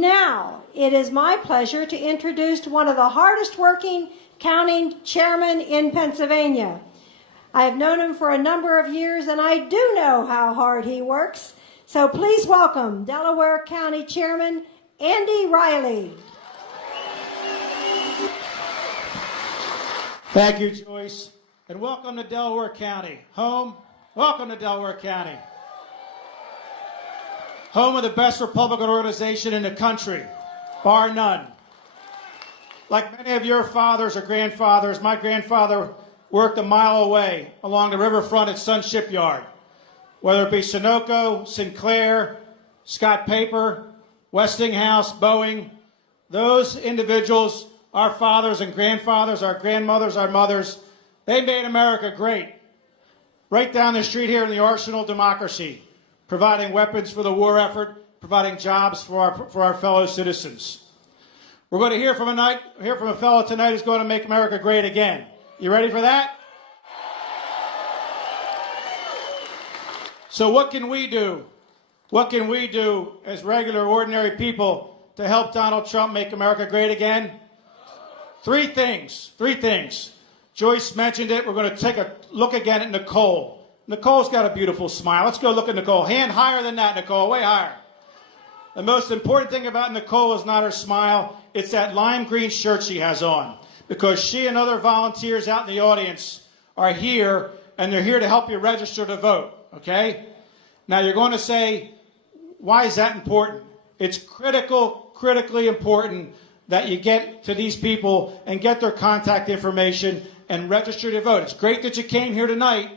Now, it is my pleasure to introduce one of the hardest working county chairmen in Pennsylvania. I have known him for a number of years, and I do know how hard he works. So please welcome Delaware County Chairman Andy Riley. Thank you, Joyce, and welcome to Delaware County. Welcome to Delaware County. Home of the best Republican organization in the country, bar none. Like many of your fathers or grandfathers, my grandfather worked a mile away along the riverfront at Sun Shipyard. Whether it be Sunoco, Sinclair, Scott Paper, Westinghouse, Boeing, those individuals, our fathers and grandfathers, our grandmothers, our mothers, they made America great. Right down the street here in the arsenal of democracy, providing weapons for the war effort, providing jobs for our fellow citizens. We're going to hear from a fellow tonight who's going to make America great again. You ready for that? So what can we do? What can we do as regular, ordinary people to help Donald Trump make America great again? Three things. Joyce mentioned it. We're going to take a look again at Nicole. Nicole's got a beautiful smile. Let's go look at Nicole. Hand higher than that, Nicole, way higher. The most important thing about Nicole is not her smile. It's that lime green shirt she has on, because she and other volunteers out in the audience are here, and they're here to help you register to vote, okay? Now, you're going to say, why is that important? It's critically important that you get to these people and get their contact information and register to vote. It's great that you came here tonight,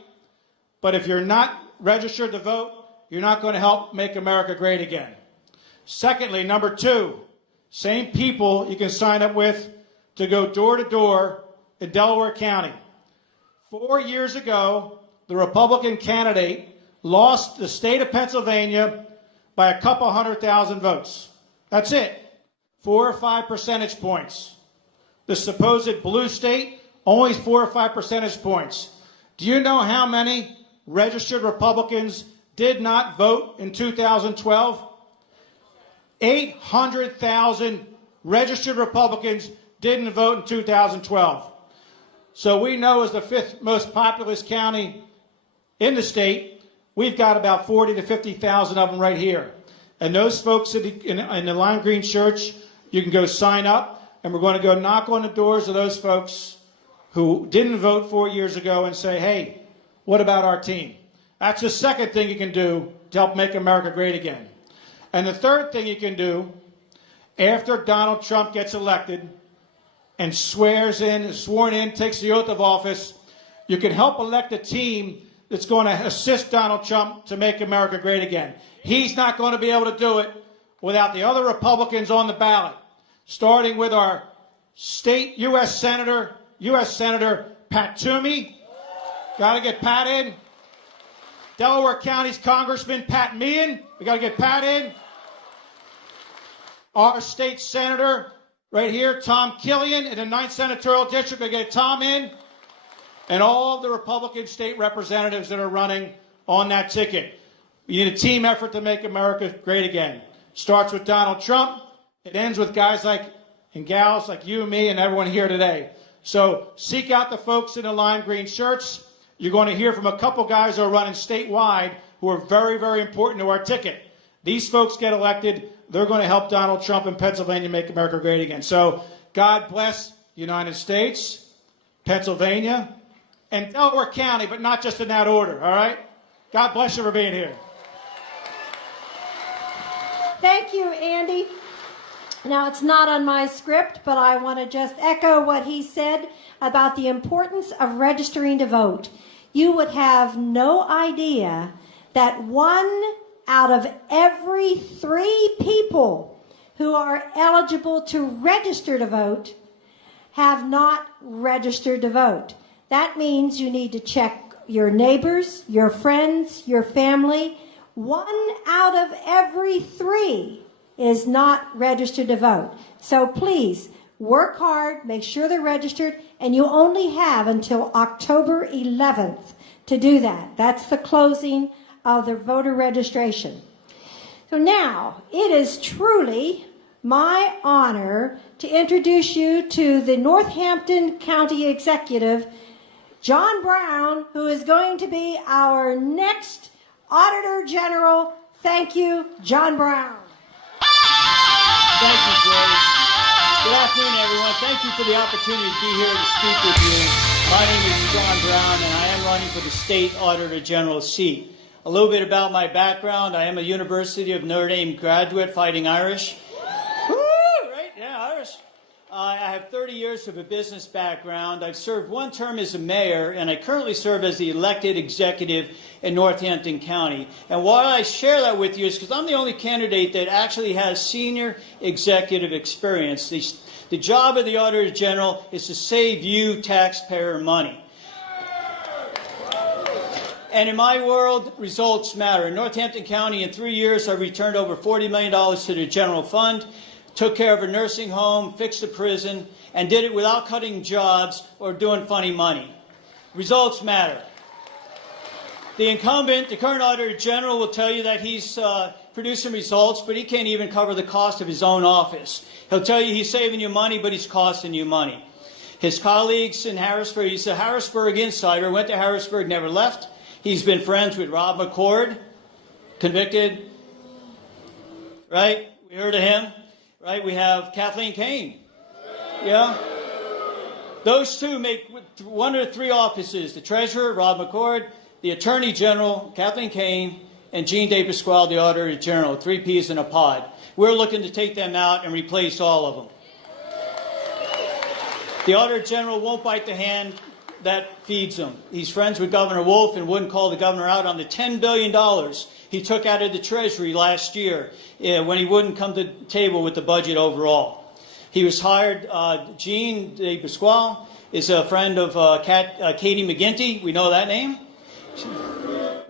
but if you're not registered to vote, you're not going to help make America great again. Secondly, number two, same people you can sign up with to go door to door in Delaware County. 4 years ago, the Republican candidate lost the state of Pennsylvania by a couple 100,000 votes. That's it. 4 or 5 percentage points. The supposed blue state, only 4 or 5 percentage points. Do you know how many registered Republicans did not vote in 2012? 800,000 registered Republicans didn't vote in 2012. So we know, as the 5th most populous county in the state, we've got about 40 to 50,000 of them right here. And those folks in the lime green shirts, you can go sign up, and we're going to go knock on the doors of those folks who didn't vote 4 years ago and say, hey, what about our team? That's the second thing you can do to help make America great again. And the third thing you can do, after Donald Trump gets elected and sworn in, takes the oath of office, you can help elect a team that's going to assist Donald Trump to make America great again. He's not going to be able to do it without the other Republicans on the ballot, starting with our state U.S. Senator Pat Toomey. Got to get Pat in. Delaware County's Congressman Pat Meehan. We got to get Pat in. Our state senator right here, Tom Killian, in the 9th Senatorial District. We get Tom in. And all of the Republican state representatives that are running on that ticket. We need a team effort to make America great again. Starts with Donald Trump. It ends with guys and gals like you and me and everyone here today. So seek out the folks in the lime green shirts. You're going to hear from a couple guys who are running statewide who are very, very important to our ticket. These folks get elected. They're going to help Donald Trump in Pennsylvania make America great again. So God bless the United States, Pennsylvania, and Delaware County, but not just in that order, all right? God bless you for being here. Thank you, Andy. Now, it's not on my script, but I want to just echo what he said about the importance of registering to vote. You would have no idea that 1 out of every 3 people who are eligible to register to vote have not registered to vote. That means you need to check your neighbors, your friends, your family. 1 out of every 3 is not registered to vote. So please, work hard, make sure they're registered, and you only have until October 11th to do that. That's the closing of the voter registration. So now, it is truly my honor to introduce you to the Northampton County Executive, John Brown, who is going to be our next Auditor General. Thank you, John Brown. Thank you, Joyce. Good afternoon, everyone. Thank you for the opportunity to be here to speak with you. My name is John Brown, and I am running for the State Auditor General seat. A little bit about my background. I am a University of Notre Dame graduate, fighting Irish. Woo! Right? Yeah, Irish. I have 30 years of a business background. I've served one term as a mayor, and I currently serve as the elected executive in Northampton County. And why I share that with you is because I'm the only candidate that actually has senior executive experience. The job of the Auditor General is to save you taxpayer money. And in my world, results matter. In Northampton County, in 3 years, I've returned over $40 million to the general fund, took care of a nursing home, fixed a prison, and did it without cutting jobs or doing funny money. Results matter. The incumbent, the current Auditor General, will tell you that he's producing results, but he can't even cover the cost of his own office. He'll tell you he's saving you money, but he's costing you money. His colleagues in Harrisburg, he's a Harrisburg insider, went to Harrisburg, never left. He's been friends with Rob McCord, convicted, right? We heard of him. Right, we have Kathleen Kane. Yeah? Those two make one of the three offices, the Treasurer, Rob McCord, the Attorney General, Kathleen Kane, and Jean DePasquale, the Auditor General, 3 peas in a pod. We're looking to take them out and replace all of them. The Auditor General won't bite the hand that feeds him. He's friends with Governor Wolf and wouldn't call the governor out on the $10 billion he took out of the Treasury last year when he wouldn't come to the table with the budget overall. He was hired, Jean DePasquale is a friend of Katie McGinty. We know that name.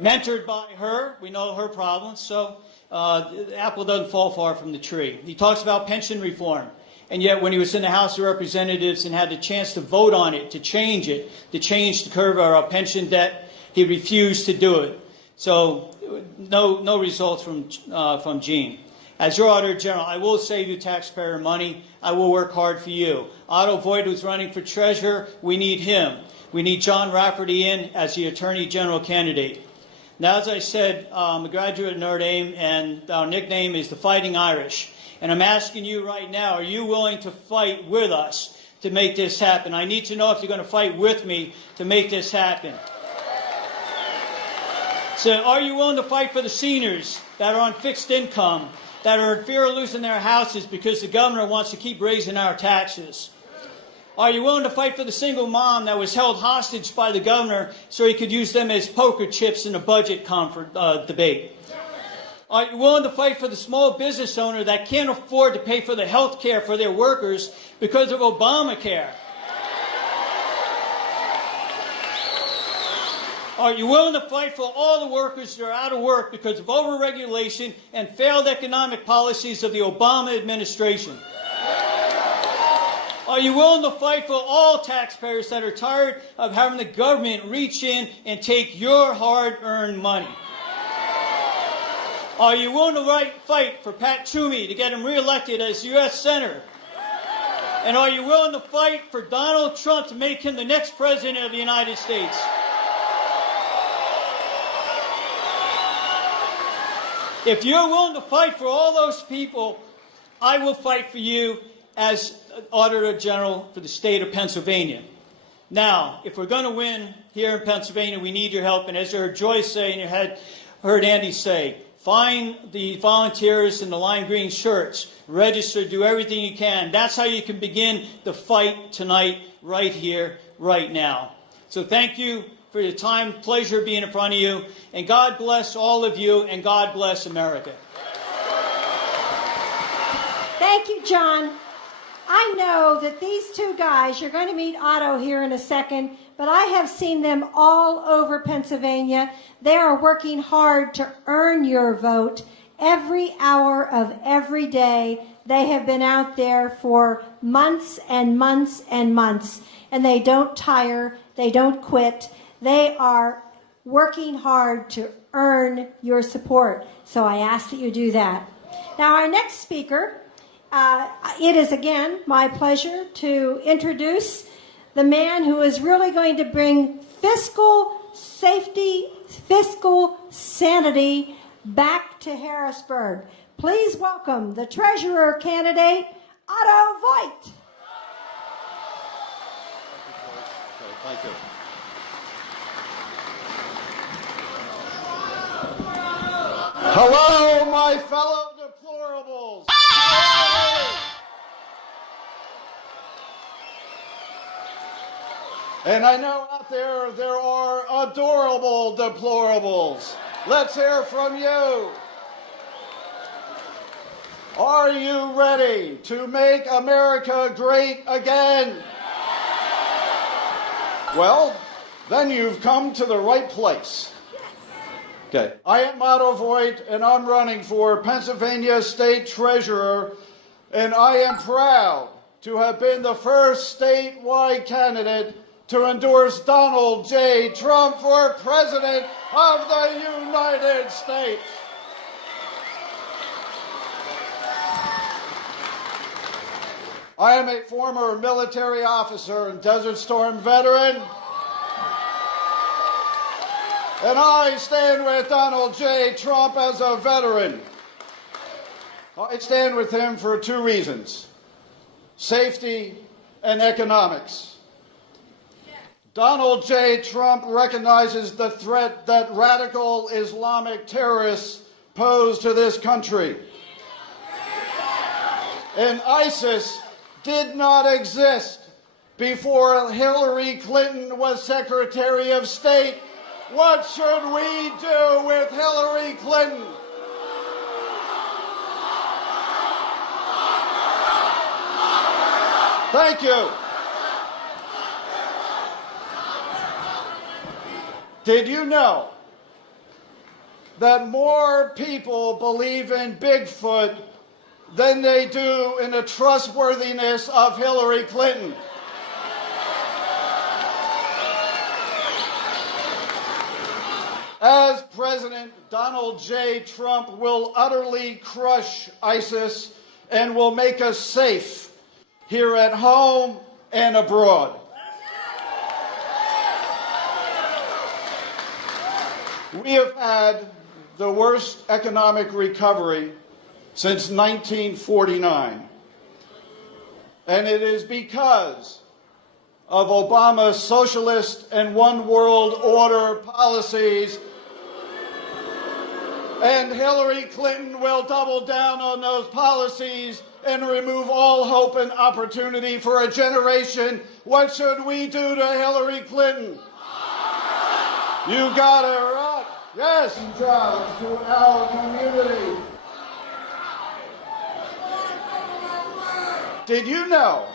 Mentored by her. We know her problems. So the apple doesn't fall far from the tree. He talks about pension reform. And yet when he was in the House of Representatives and had the chance to vote on it, to change the curve of our pension debt, he refused to do it. So no results from Gene. As your Auditor General, I will save you taxpayer money. I will work hard for you. Otto Voigt, who's running for treasurer, we need him. We need John Rafferty in as the Attorney General candidate. Now, as I said, I'm a graduate of Notre Dame, and our nickname is the Fighting Irish. And I'm asking you right now, are you willing to fight with us to make this happen? I need to know if you're going to fight with me to make this happen. So are you willing to fight for the seniors that are on fixed income, that are in fear of losing their houses because the governor wants to keep raising our taxes? Are you willing to fight for the single mom that was held hostage by the governor so he could use them as poker chips in a budget debate? Are you willing to fight for the small business owner that can't afford to pay for the health care for their workers because of Obamacare? Are you willing to fight for all the workers that are out of work because of overregulation and failed economic policies of the Obama administration? Are you willing to fight for all taxpayers that are tired of having the government reach in and take your hard-earned money? Are you willing to fight for Pat Toomey to get him reelected as U.S. Senator? And are you willing to fight for Donald Trump to make him the next president of the United States? If you're willing to fight for all those people, I will fight for you as Auditor General for the state of Pennsylvania. Now, if we're going to win here in Pennsylvania, we need your help. And as you heard Joyce say and you heard Andy say, find the volunteers in the lime green shirts. Register. Do everything you can. That's how you can begin the fight tonight, right here, right now. So thank you for your time. Pleasure being in front of you. And God bless all of you, and God bless America. Thank you, John. I know that these two guys, you're going to meet Otto here in a second, but I have seen them all over Pennsylvania. They are working hard to earn your vote every hour of every day. They have been out there for months and months and months, and they don't tire, they don't quit. They are working hard to earn your support. So I ask that you do that. Now, our next speaker It is again my pleasure to introduce the man who is really going to bring fiscal safety, fiscal sanity back to Harrisburg. Please welcome the treasurer candidate, Otto Voigt. Thank you. Hello, my fellow deplorables. And I know out there are adorable deplorables. Let's hear from you. Are you ready to make America great again? Well, then you've come to the right place. Okay. I am Otto Voigt, and I'm running for Pennsylvania State Treasurer, and I am proud to have been the first statewide candidate to endorse Donald J. Trump for President of the United States. I am a former military officer and Desert Storm veteran, and I stand with Donald J. Trump as a veteran. I stand with him for two reasons: safety and economics. Donald J. Trump recognizes the threat that radical Islamic terrorists pose to this country. And ISIS did not exist before Hillary Clinton was Secretary of State. What should we do with Hillary Clinton? Thank you. Did you know that more people believe in Bigfoot than they do in the trustworthiness of Hillary Clinton? As president, Donald J. Trump will utterly crush ISIS and will make us safe here at home and abroad. We have had the worst economic recovery since 1949. And it is because of Obama's socialist and one world order policies. And Hillary Clinton will double down on those policies and remove all hope and opportunity for a generation. What should we do to Hillary Clinton? You got it right. Yes, jobs to our community. Did you know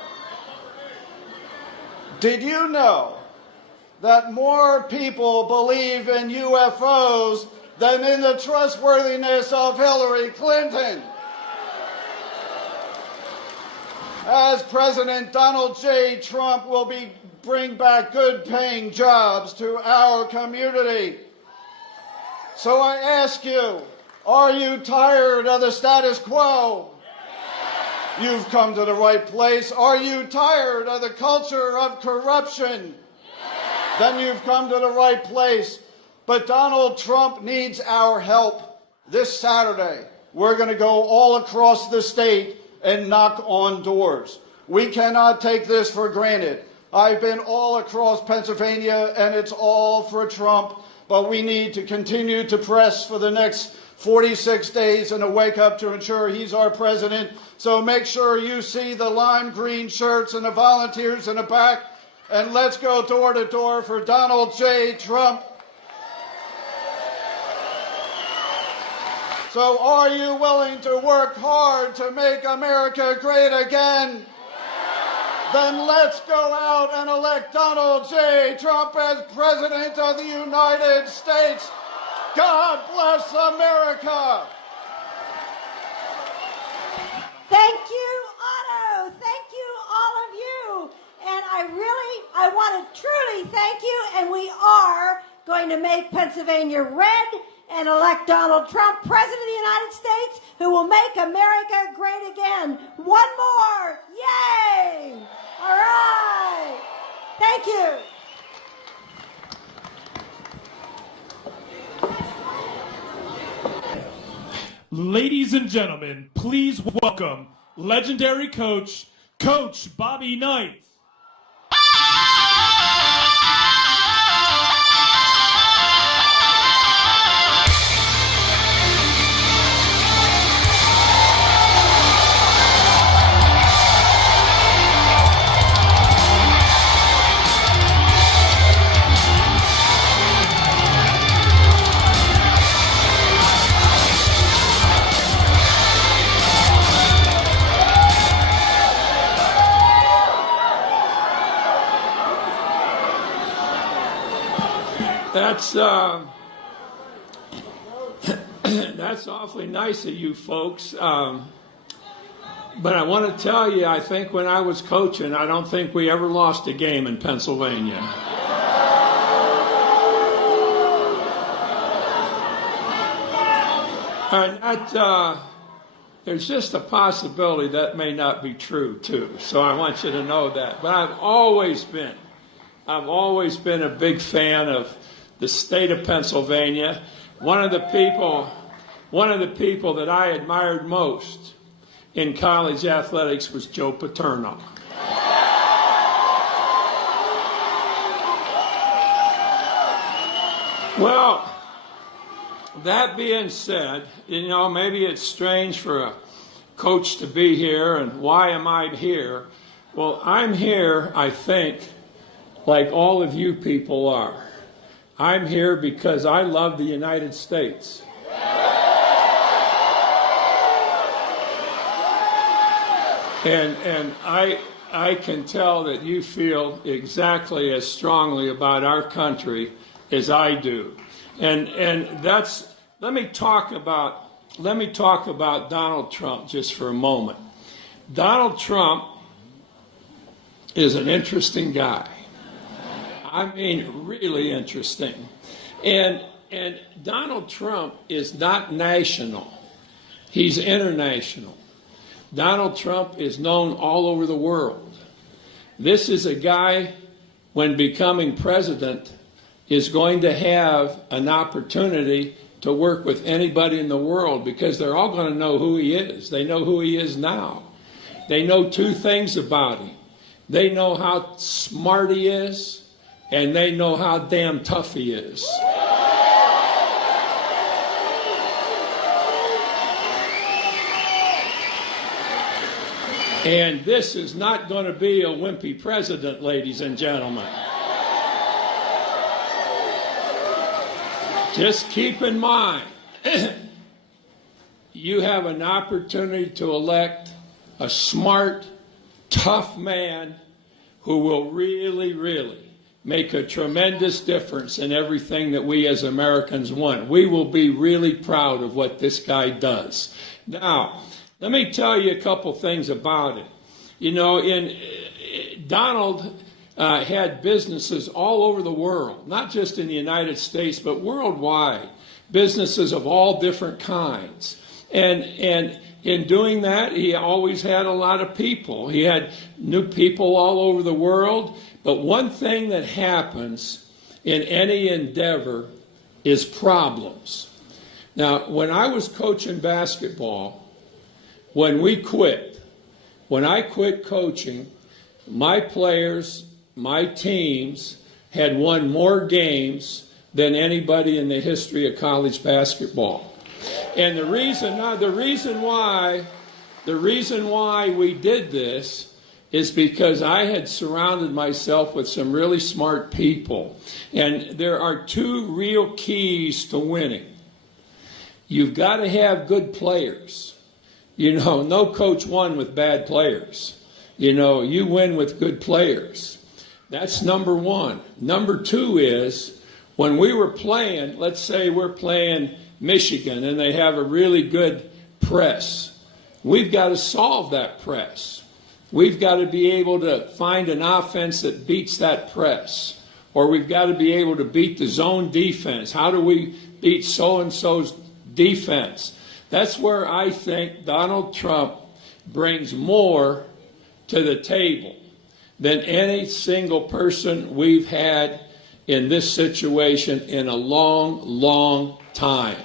that more people believe in UFOs than in the trustworthiness of Hillary Clinton? As president, Donald J. Trump will bring back good-paying jobs to our community. So I ask you, are you tired of the status quo? You've come to the right place. Are you tired of the culture of corruption? Then you've come to the right place. But Donald Trump needs our help. This Saturday, we're going to go all across the state and knock on doors. We cannot take this for granted. I've been all across Pennsylvania, and it's all for Trump. But we need to continue to press for the next 46 days and a wake up to ensure he's our president. So make sure you see the lime green shirts and the volunteers in the back, and let's go door to door for Donald J. Trump. So are you willing to work hard to make America great again? Then let's go out and elect Donald J. Trump as President of the United States. God bless America. Thank you, Otto. Thank you, all of you. And I want to truly thank you. And we are going to make Pennsylvania red and elect Donald Trump, President of the United States, who will make America great again. One more. Yay! All right. Thank you. Ladies and gentlemen, please welcome legendary coach, Coach Bobby Knight. That's awfully nice of you folks. But I want to tell you, I think when I was coaching, I don't think we ever lost a game in Pennsylvania. And that, there's just a possibility that may not be true, too. So I want you to know that. But I've always been a big fan of the state of Pennsylvania. One of the people that I admired most in college athletics was Joe Paterno. Well, that being said, you know, maybe it's strange for a coach to be here, and why am I here? Well, I'm here, I think, like all of you people are. I'm here because I love the United States. And I can tell that you feel exactly as strongly about our country as I do. And that's, let me talk about Donald Trump just for a moment. Donald Trump is an interesting guy. I mean, really interesting. And Donald Trump is not national. He's international. Donald Trump is known all over the world. This is a guy, when becoming president, is going to have an opportunity to work with anybody in the world because they're all going to know who he is. They know who he is now. They know two things about him. They know how smart he is, and they know how damn tough he is. And this is not going to be a wimpy president, ladies and gentlemen. Just keep in mind, you have an opportunity to elect a smart, tough man who will really, really make a tremendous difference in everything that we as Americans want. We will be really proud of what this guy does. Now, let me tell you a couple things about it. You know, Donald had businesses all over the world, not just in the United States, but worldwide, businesses of all different kinds. And in doing that, he always had a lot of people. He had new people all over the world. But one thing that happens in any endeavor is problems. Now, when I was coaching basketball, when I quit coaching, my players, my teams had won more games than anybody in the history of college basketball. And the reason why we did this is because I had surrounded myself with some really smart people. And there are two real keys to winning. You've got to have good players. You know, no coach won with bad players. You know, you win with good players. That's number one. Number two is, when we were playing, let's say we're playing Michigan and they have a really good press. We've got to solve that press. We've got to be able to find an offense that beats that press. Or we've got to be able to beat the zone defense. How do we beat so-and-so's defense. That's where I think Donald Trump brings more to the table than any single person we've had in this situation in a long, long time.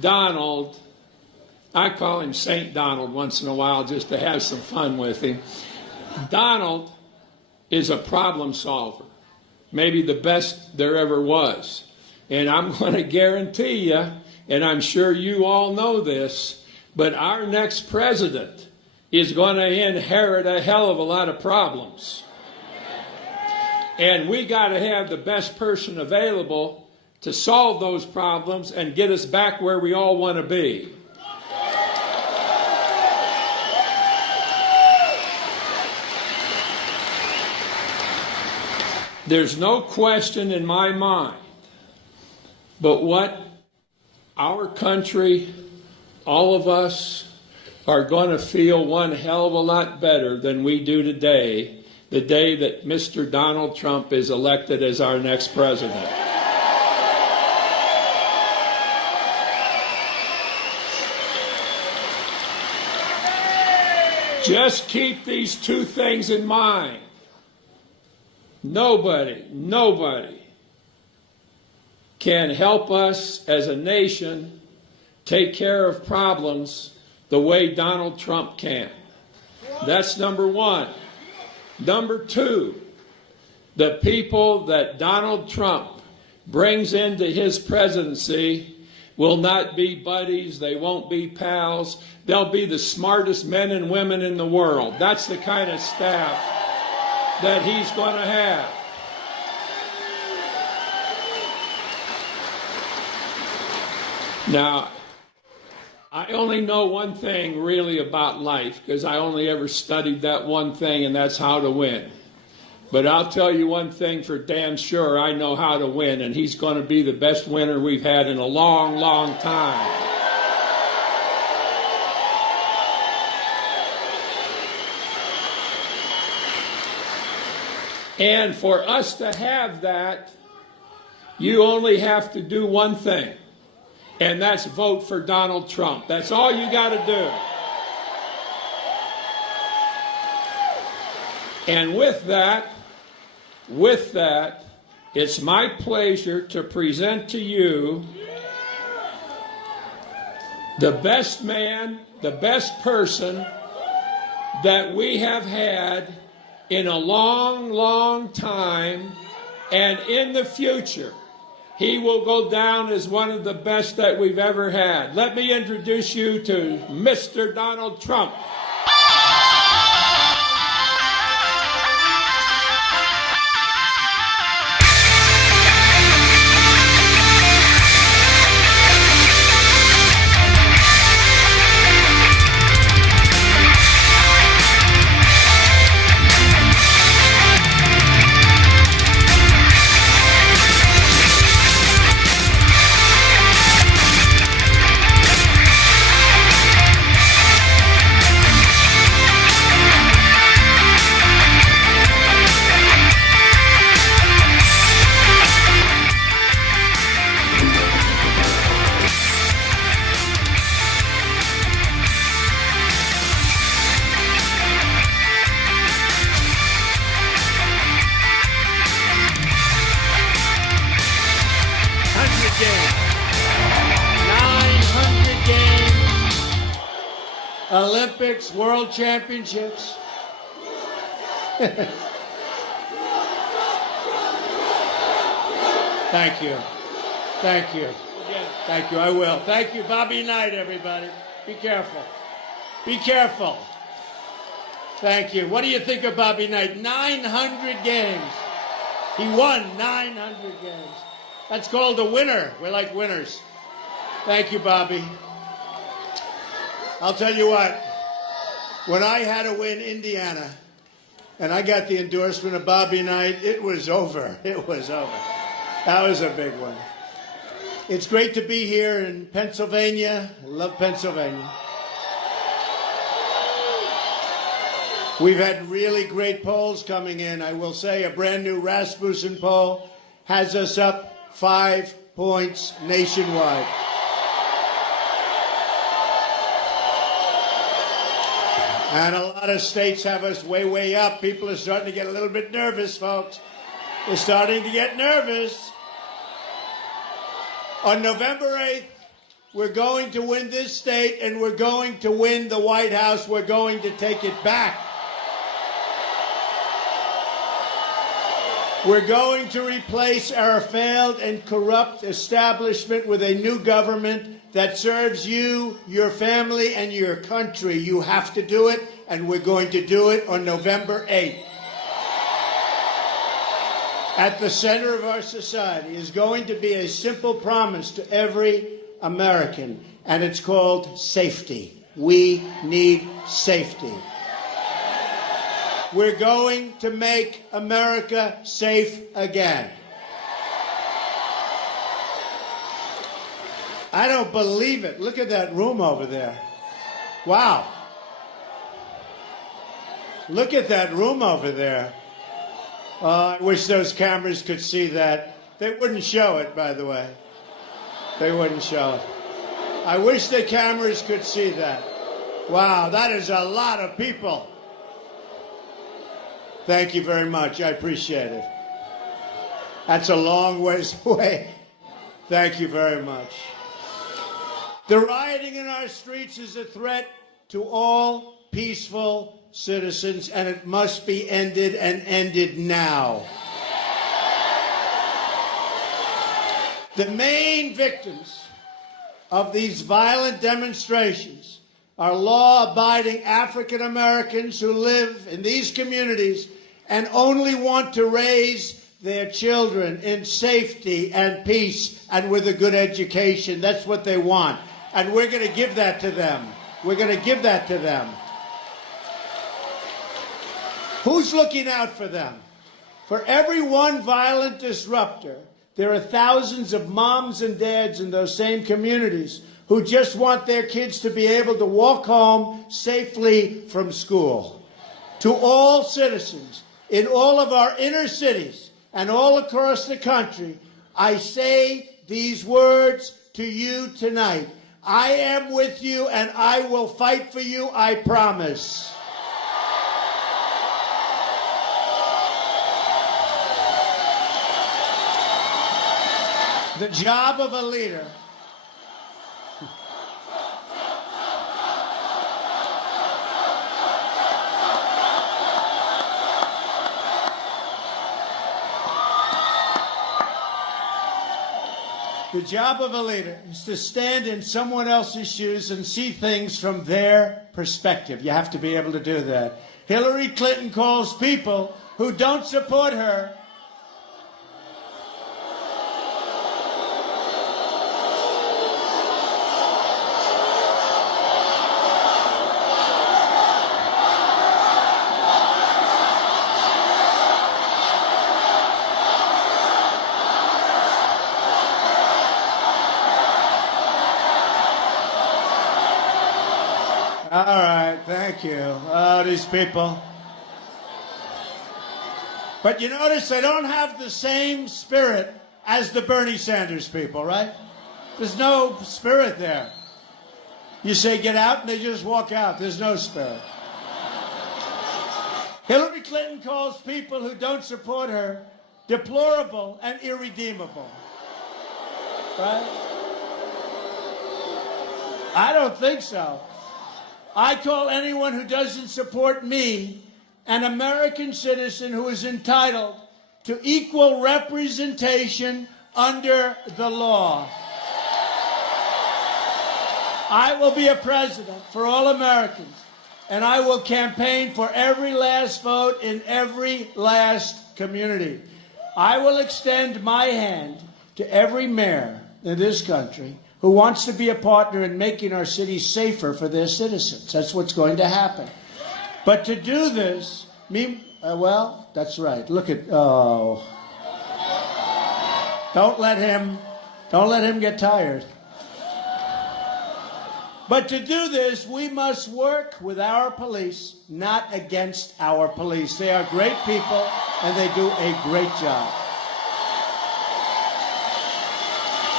Donald, I call him St. Donald once in a while just to have some fun with him. Donald is a problem solver, maybe the best there ever was. And I'm going to guarantee you, and I'm sure you all know this, but our next president is going to inherit a hell of a lot of problems. And we got to have the best person available to solve those problems and get us back where we all want to be. There's no question in my mind but what our country, all of us, are going to feel one hell of a lot better than we do today, the day that Mr. Donald Trump is elected as our next president. Just keep these two things in mind. Nobody can help us as a nation take care of problems the way Donald Trump can. That's number one. Number two, the people that Donald Trump brings into his presidency will not be buddies, they won't be pals, they'll be the smartest men and women in the world. That's the kind of staff that he's going to have. Now, I only know one thing really about life, because I only ever studied that one thing, and that's how to win. But I'll tell you one thing for damn sure, I know how to win, and he's going to be the best winner we've had in a long, long time. And for us to have that, you only have to do one thing, and that's vote for Donald Trump. That's all you got to do. And with that, it's my pleasure to present to you the best man, the best person that we have had in a long, long time, and in the future, he will go down as one of the best that we've ever had. Let me introduce you to Mr. Donald Trump. Olympics, World Championships. Thank you. Thank you. Thank you. I will. Thank you. Bobby Knight, everybody. Be careful. Be careful. Thank you. What do you think of Bobby Knight? 900 games. He won 900 games. That's called a winner. We're like winners. Thank you, Bobby. I'll tell you what, when I had to win Indiana, and I got the endorsement of Bobby Knight, it was over. It was over. That was a big one. It's great to be here in Pennsylvania. I love Pennsylvania. We've had really great polls coming in. I will say a brand new Rasmussen poll has us up 5 points nationwide. And a lot of states have us way, way up. People are starting to get a little bit nervous, folks. They're starting to get nervous. On November 8th, we're going to win this state, and we're going to win the White House. We're going to take it back. We're going to replace our failed and corrupt establishment with a new government that serves you, your family, and your country. You have to do it, and we're going to do it on November 8th. At the center of our society is going to be a simple promise to every American, and it's called safety. We need safety. We're going to make America safe again. I don't believe it. Look at that room over there. Wow. Look at that room over there. I wish those cameras could see that. They wouldn't show it, by the way. They wouldn't show it. I wish the cameras could see that. Wow, that is a lot of people. Thank you very much. I appreciate it. That's a long ways away. Thank you very much. The rioting in our streets is a threat to all peaceful citizens, and it must be ended, and ended now. The main victims of these violent demonstrations are law-abiding African Americans who live in these communities and only want to raise their children in safety and peace and with a good education. That's what they want. And we're going to give that to them. We're going to give that to them. Who's looking out for them? For every one violent disruptor, there are thousands of moms and dads in those same communities who just want their kids to be able to walk home safely from school. To all citizens in all of our inner cities and all across the country, I say these words to you tonight. I am with you, and I will fight for you, I promise. The job of a leader is to stand in someone else's shoes and see things from their perspective. You have to be able to do that. Hillary Clinton calls people who don't support her All right, thank you. Oh, these people. But you notice they don't have the same spirit as the Bernie Sanders people, right? There's no spirit there. You say get out and they just walk out. There's no spirit. Hillary Clinton calls people who don't support her deplorable and irredeemable. Right? I don't think so. I call anyone who doesn't support me an American citizen who is entitled to equal representation under the law. I will be a president for all Americans, and I will campaign for every last vote in every last community. I will extend my hand to every mayor in this country who wants to be a partner in making our cities safer for their citizens. That's what's going to happen. But to do this, well, that's right. Look at, oh. Don't let him get tired. But to do this, we must work with our police, not against our police. They are great people, and they do a great job.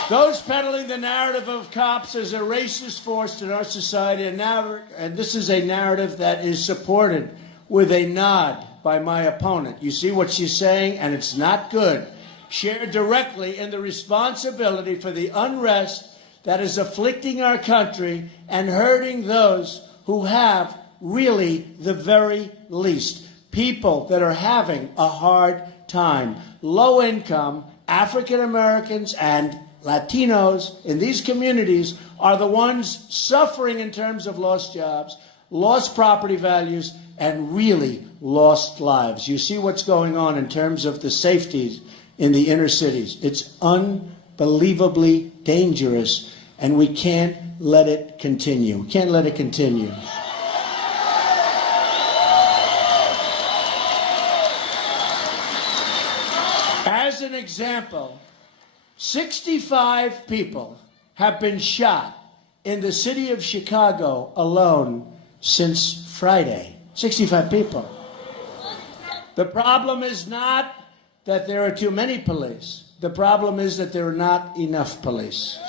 Those peddling the narrative of cops as a racist force in our society, and this is a narrative that is supported with a nod by my opponent. You see what she's saying, and it's not good. Share directly in the responsibility for the unrest that is afflicting our country and hurting those who have really the very least. People that are having a hard time. Low income, African Americans, and Latinos in these communities are the ones suffering in terms of lost jobs, lost property values, and really lost lives. You see what's going on in terms of the safety in the inner cities. It's unbelievably dangerous, and we can't let it continue. We can't let it continue. As an example, 65 people have been shot in the city of Chicago alone since Friday. 65 people. The problem is not that there are too many police. The problem is that there are not enough police.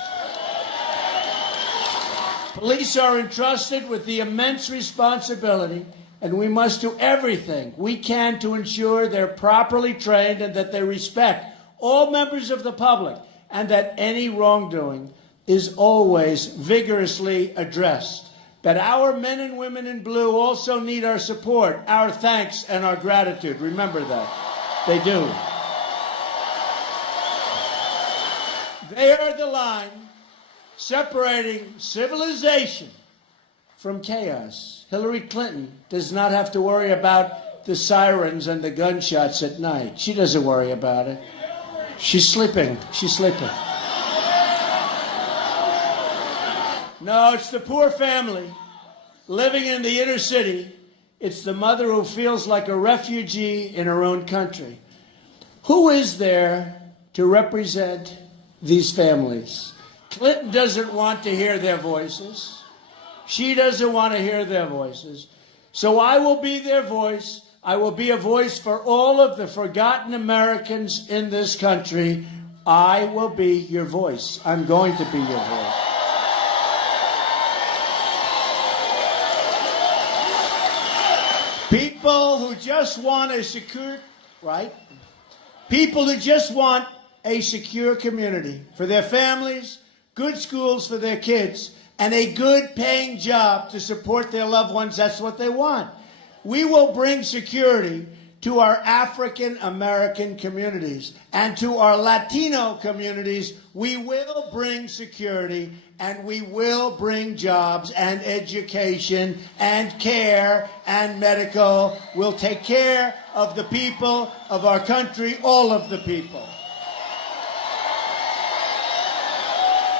Police are entrusted with the immense responsibility, and we must do everything we can to ensure they're properly trained and that they respect all members of the public, and that any wrongdoing is always vigorously addressed. But our men and women in blue also need our support, our thanks, and our gratitude. Remember that. They do. They are the line separating civilization from chaos. Hillary Clinton does not have to worry about the sirens and the gunshots at night. She doesn't worry about it. She's sleeping. She's sleeping. No, it's the poor family living in the inner city. It's the mother who feels like a refugee in her own country. Who is there to represent these families? Clinton doesn't want to hear their voices. She doesn't want to hear their voices. So I will be their voice. I will be a voice for all of the forgotten Americans in this country. I will be your voice. I'm going to be your voice. People who just want a secure, right? People who just want a secure community for their families, good schools for their kids, and a good paying job to support their loved ones. That's what they want. We will bring security to our African American communities and to our Latino communities. We will bring security, and we will bring jobs and education and care and medical. We'll take care of the people of our country, all of the people.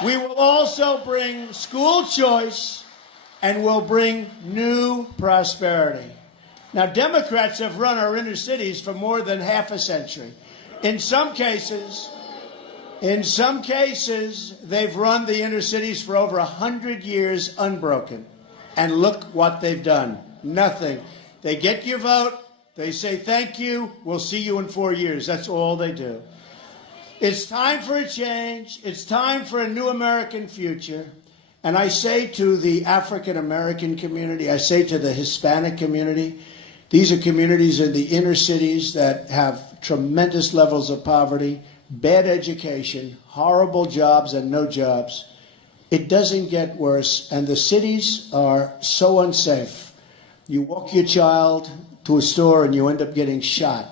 We will also bring school choice, and we'll bring new prosperity. Now, Democrats have run our inner cities for more than half a century. In some cases, they've run the inner cities for over 100 years unbroken. And look what they've done. Nothing. They get your vote. They say, thank you. We'll see you in 4 years. That's all they do. It's time for a change. It's time for a new American future. And I say to the African American community, I say to the Hispanic community, these are communities in the inner cities that have tremendous levels of poverty, bad education, horrible jobs and no jobs. It doesn't get worse, and the cities are so unsafe. You walk your child to a store and you end up getting shot,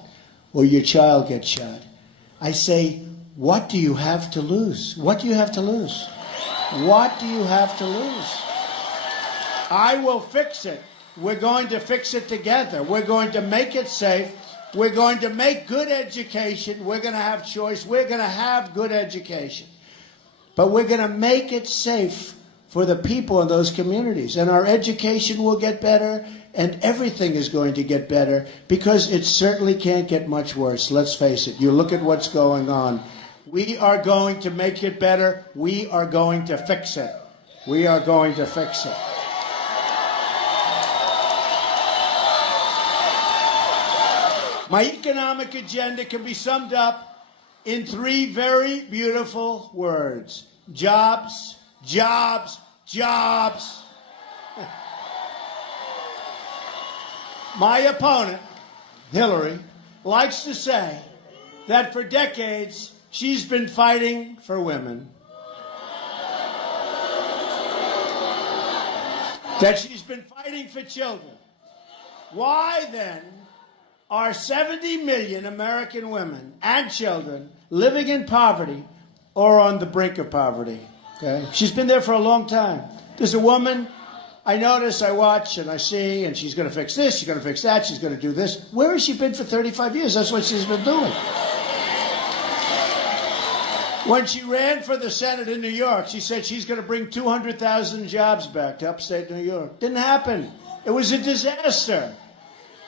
or your child gets shot. I say, what do you have to lose? What do you have to lose? What do you have to lose? I will fix it. We're going to fix it together. We're going to make it safe. We're going to make good education. We're going to have choice. We're going to have good education. But we're going to make it safe for the people in those communities. And our education will get better, and everything is going to get better, because it certainly can't get much worse. Let's face it. You look at what's going on. We are going to make it better. We are going to fix it. We are going to fix it. My economic agenda can be summed up in 3 very beautiful words. Jobs, jobs, jobs. My opponent, Hillary, likes to say that for decades she's been fighting for women. That she's been fighting for children. Why then are 70 million American women and children living in poverty or on the brink of poverty? Okay? She's been there for a long time. There's a woman I notice, I watch, and I see, and she's going to fix this, she's going to fix that, she's going to do this. Where has she been for 35 years? That's what she's been doing. When she ran for the Senate in New York, she said she's going to bring 200,000 jobs back to upstate New York. Didn't happen. It was a disaster.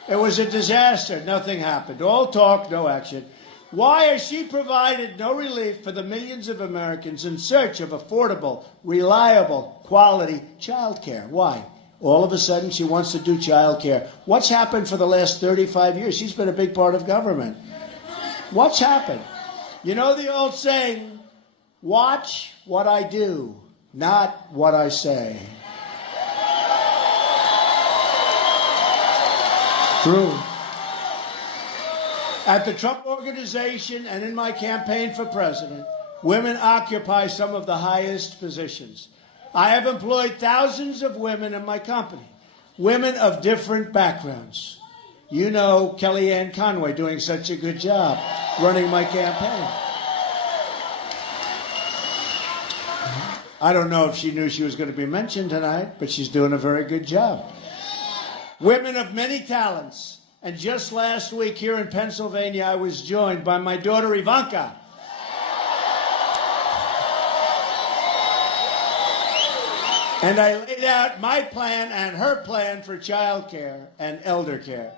It was a disaster. Nothing happened. All talk, no action. Why has she provided no relief for the millions of Americans in search of affordable, reliable, quality child care? Why? All of a sudden she wants to do child care. What's happened for the last 35 years? She's been a big part of government. What's happened? You know the old saying, watch what I do, not what I say. True. At the Trump Organization and in my campaign for president, women occupy some of the highest positions. I have employed thousands of women in my company, women of different backgrounds. You know Kellyanne Conway doing such a good job running my campaign. I don't know if she knew she was going to be mentioned tonight, but she's doing a very good job. Women of many talents. And just last week here in Pennsylvania, I was joined by my daughter Ivanka. And I laid out my plan and her plan for child care and elder care.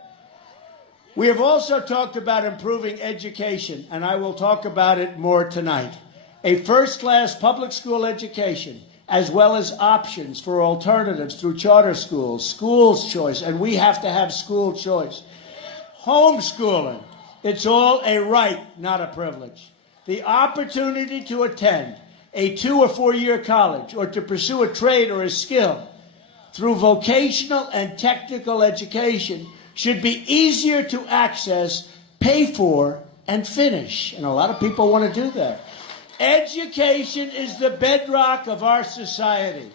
We have also talked about improving education, and I will talk about it more tonight. A first-class public school education, as well as options for alternatives through charter schools, schools choice, and we have to have school choice. Homeschooling, it's all a right, not a privilege. The opportunity to attend a 2 or 4 year college or to pursue a trade or a skill through vocational and technical education should be easier to access, pay for, and finish. And a lot of people want to do that. Education is the bedrock of our society.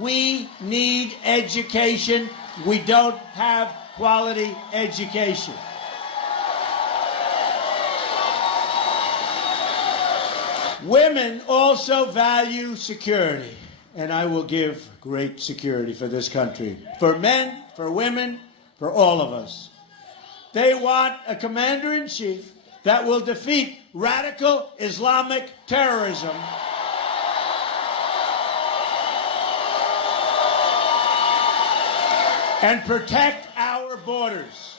We need education. We don't have quality education. Women also value security, and I will give great security for this country. For men, for women, for all of us. They want a commander-in-chief that will defeat radical Islamic terrorism and protect our borders.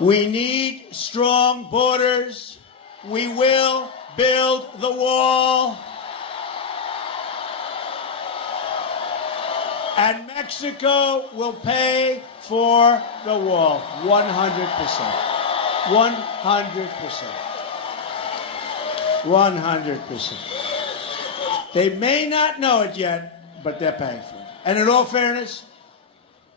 We need strong borders. We will build the wall. And Mexico will pay for the wall. 100%. 100%. 100%. They may not know it yet, but they're paying for it. And in all fairness,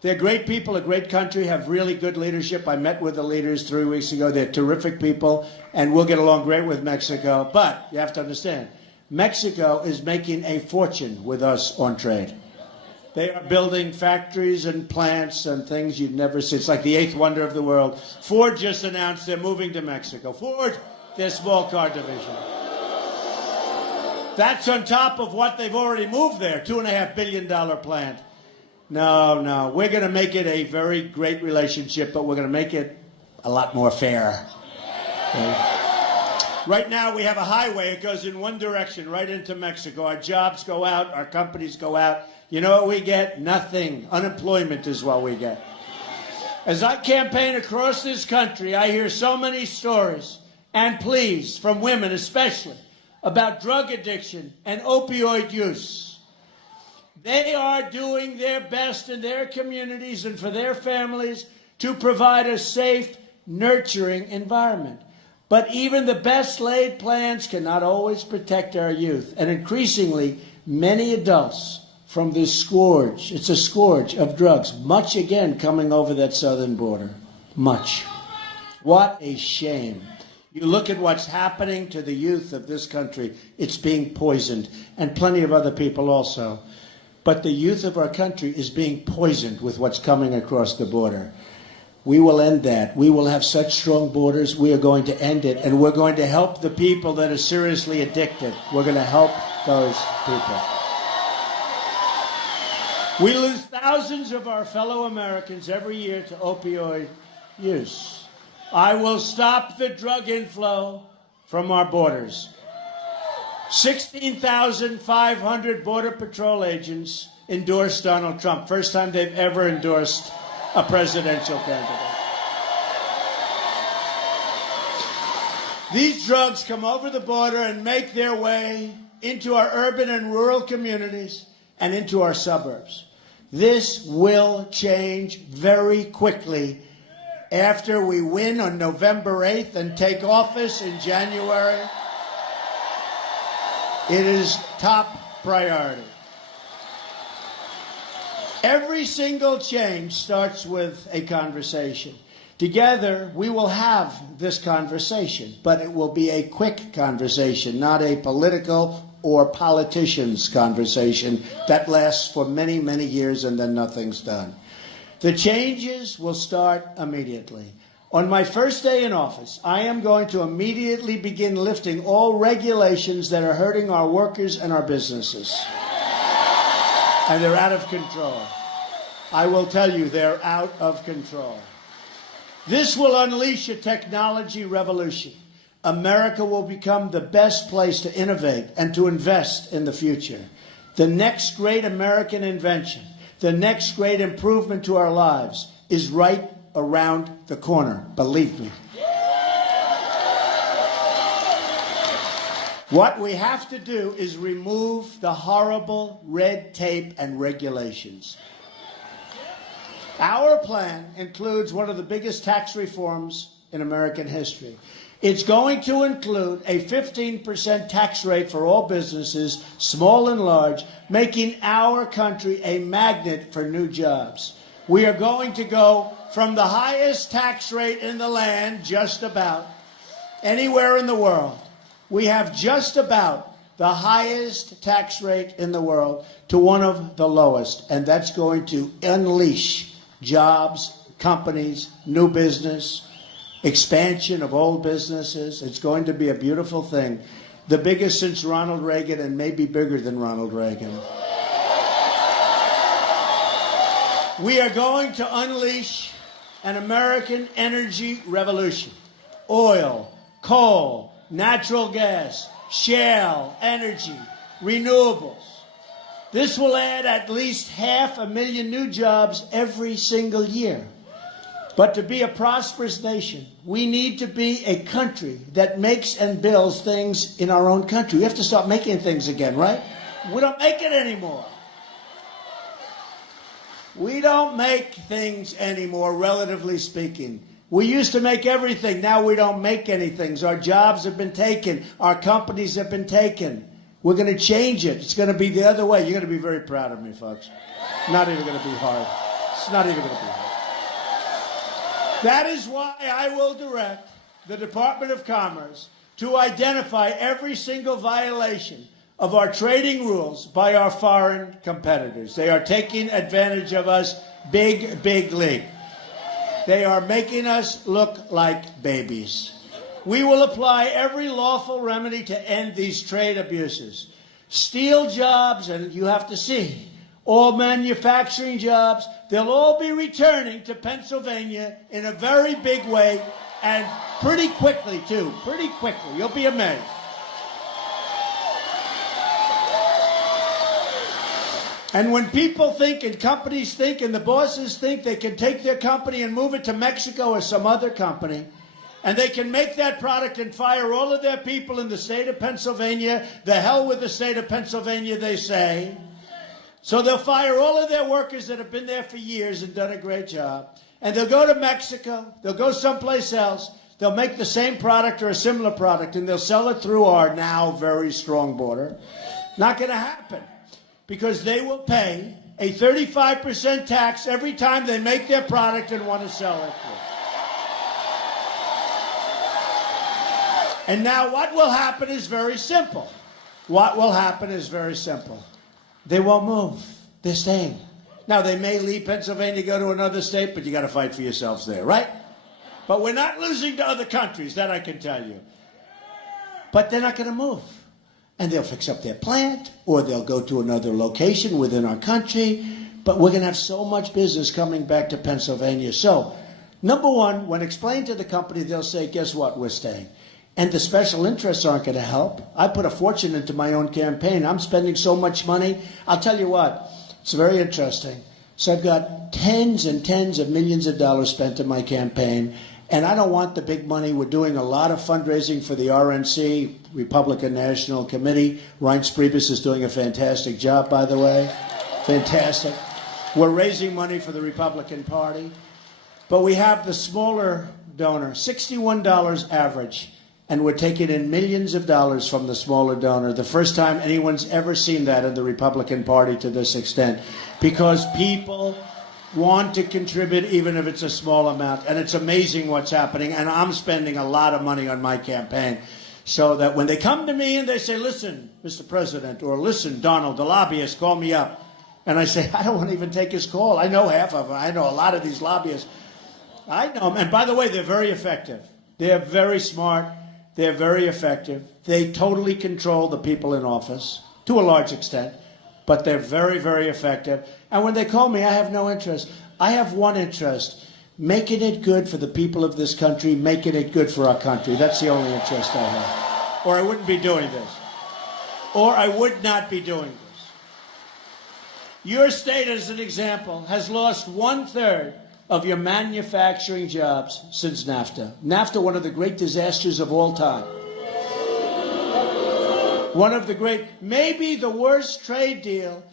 they're great people, a great country, have really good leadership. I met with the leaders 3 weeks ago. They're terrific people, and we'll get along great with Mexico. But you have to understand, Mexico is making a fortune with us on trade. They are building factories and plants and things you'd never see. It's like the eighth wonder of the world. Ford just announced they're moving to Mexico. Ford, their small car division. That's on top of what they've already moved there, $2.5 billion plant. No, we're going to make it a very great relationship, but we're going to make it a lot more fair. Okay? Right now, we have a highway. It goes in one direction, right into Mexico. Our jobs go out. Our companies go out. You know what we get? Nothing. Unemployment is what we get. As I campaign across this country, I hear so many stories and pleas from women especially about drug addiction and opioid use. They are doing their best in their communities and for their families to provide a safe, nurturing environment. But even the best laid plans cannot always protect our youth. And increasingly, many adults from this scourge, it's a scourge of drugs, much again coming over that southern border. Much. What a shame. You look at what's happening to the youth of this country. It's being poisoned, and plenty of other people also. But the youth of our country is being poisoned with what's coming across the border. We will end that. We will have such strong borders. We are going to end it, and we're going to help the people that are seriously addicted. We're going to help those people. We lose thousands of our fellow Americans every year to opioid use. I will stop the drug inflow from our borders. 16,500 Border Patrol agents endorsed Donald Trump. First time they've ever endorsed a presidential candidate. These drugs come over the border and make their way into our urban and rural communities and into our suburbs. This will change very quickly after we win on November 8th and take office in January. It is top priority. Every single change starts with a conversation. Together, we will have this conversation, but it will be a quick conversation, not a political or politicians' conversation that lasts for many, many years and then nothing's done. The changes will start immediately. On my first day in office, I am going to immediately begin lifting all regulations that are hurting our workers and our businesses. And they're out of control. I will tell you, they're out of control. This will unleash a technology revolution. America will become the best place to innovate and to invest in the future. The next great American invention, the next great improvement to our lives is right around the corner, believe me. What we have to do is remove the horrible red tape and regulations. Our plan includes one of the biggest tax reforms in American history. It's going to include a 15% tax rate for all businesses, small and large, making our country a magnet for new jobs. We are going to go from the highest tax rate in the land, just about, anywhere in the world. We have just about the highest tax rate in the world to one of the lowest, and that's going to unleash jobs, companies, new business, expansion of old businesses. It's going to be a beautiful thing. The biggest since Ronald Reagan and maybe bigger than Ronald Reagan. We are going to unleash an American energy revolution. Oil, coal, natural gas, shale, energy, renewables. This will add at least 500,000 new jobs every single year. But to be a prosperous nation, we need to be a country that makes and builds things in our own country. We have to start making things again, right? We don't make it anymore. We don't make things anymore, relatively speaking. We used to make everything. Now we don't make anything. Our jobs have been taken. Our companies have been taken. We're going to change it. It's going to be the other way. You're going to be very proud of me, folks. Not even going to be hard. It's not even going to be hard. That is why I will direct the Department of Commerce to identify every single violation of our trading rules by our foreign competitors. They are taking advantage of us big, big league. They are making us look like babies. We will apply every lawful remedy to end these trade abuses. Steel jobs, and you have to see, all manufacturing jobs, they'll all be returning to Pennsylvania in a very big way, And pretty quickly, too. Pretty quickly. You'll be amazed. And when people think and companies think and the bosses think they can take their company and move it to Mexico or some other company, and they can make that product and fire all of their people in the state of Pennsylvania, the hell with the state of Pennsylvania, they say. So they'll fire all of their workers that have been there for years and done a great job. And they'll go to Mexico, they'll go someplace else, they'll make the same product or a similar product, and they'll sell it through our now very strong border. Not going to happen. Because they will pay a 35% tax every time they make their product and want to sell it. And now what will happen is very simple. What will happen is very simple. They won't move. They're staying. Now, they may leave Pennsylvania, go to another state, but you got to fight for yourselves there, right? But we're not losing to other countries, that I can tell you. But they're not going to move. And they'll fix up their plant, or they'll go to another location within our country. But we're going to have so much business coming back to Pennsylvania. So, number one, when explained to the company, they'll say, guess what, we're staying. And the special interests aren't going to help. I put a fortune into my own campaign. I'm spending so much money. I'll tell you what, it's very interesting. So I've got tens and tens of millions of dollars spent in my campaign. And I don't want the big money. We're doing a lot of fundraising for the RNC, Republican National Committee. Reince Priebus is doing a fantastic job, by the way. Fantastic. We're raising money for the Republican Party. But we have the smaller donor, $61 average. And we're taking in millions of dollars from the smaller donor. The first time anyone's ever seen that in the Republican Party to this extent. Because people want to contribute even if it's a small amount. And it's amazing what's happening. And I'm spending a lot of money on my campaign. So that when they come to me and they say, listen, Mr. President, or listen, Donald, the lobbyist, call me up. And I say, I don't want to even take his call. I know half of them. I know a lot of these lobbyists. I know them. And by the way, they're very effective. They're very smart. They're very effective. They totally control the people in office, to a large extent. But they're very, very effective. And when they call me, I have no interest. I have one interest, making it good for the people of this country, making it good for our country. That's the only interest I have. Or I wouldn't be doing this. Or I would not be doing this. Your state, as an example, has lost 1/3 of your manufacturing jobs since NAFTA. NAFTA, one of the great disasters of all time. One of the great, maybe the worst trade deal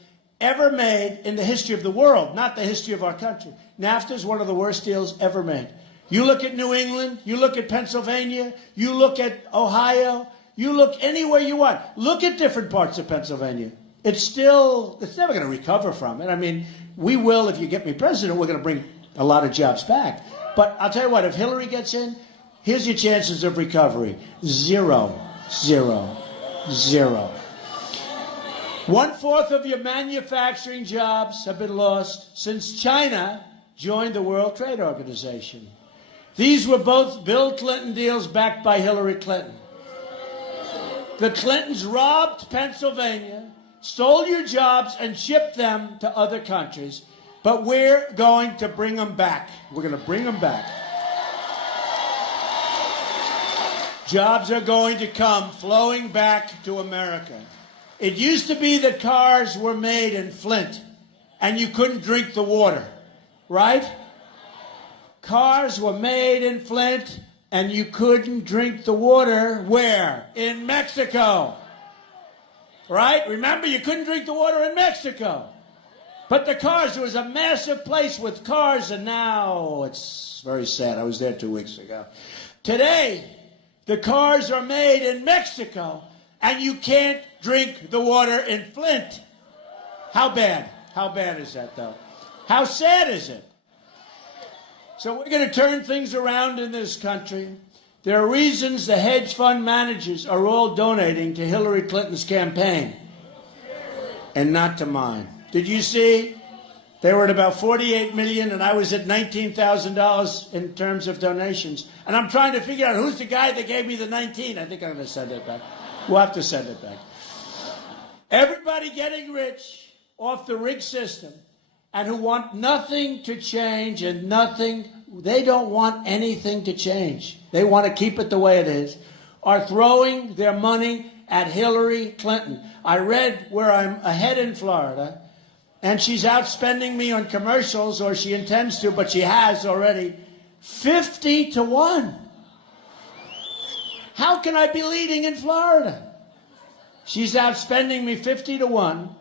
ever made in the history of the world, not the history of our country. NAFTA is one of the worst deals ever made. You look at New England, you look at Pennsylvania, you look at Ohio, you look anywhere you want. Look at different parts of Pennsylvania. It's never going to recover from it. I mean, we will, if you get me president, we're going to bring a lot of jobs back. But I'll tell you what, if Hillary gets in, here's your chances of recovery. 0, 0. 0. 1/4 of your manufacturing jobs have been lost since China joined the World Trade Organization. These were both Bill Clinton deals backed by Hillary Clinton. The Clintons robbed Pennsylvania, stole your jobs, and shipped them to other countries. But we're going to bring them back. We're going to bring them back. Jobs are going to come flowing back to America. It used to be that cars were made in Flint and you couldn't drink the water, right? Cars were made in Flint and you couldn't drink the water where? In Mexico. Right? Remember, you couldn't drink the water in Mexico. But the cars, there was a massive place with cars, and now it's very sad. I was there 2 weeks ago. Today, the cars are made in Mexico, and you can't drink the water in Flint. How bad? How bad is that, though? How sad is it? So we're going to turn things around in this country. There are reasons the hedge fund managers are all donating to Hillary Clinton's campaign and not to mine. Did you see? They were at about $48 million, and I was at $19,000 in terms of donations. And I'm trying to figure out who's the guy that gave me the 19. I think I'm going to send it back. We'll have to send it back. Everybody getting rich off the rigged system and who want nothing to change and nothing they don't want anything to change. They want to keep it the way it is, are throwing their money at Hillary Clinton. I read where I'm ahead in Florida, and she's outspending me on commercials, or she intends to, but she has already, 50-1. How can I be leading in Florida? She's outspending me 50-1.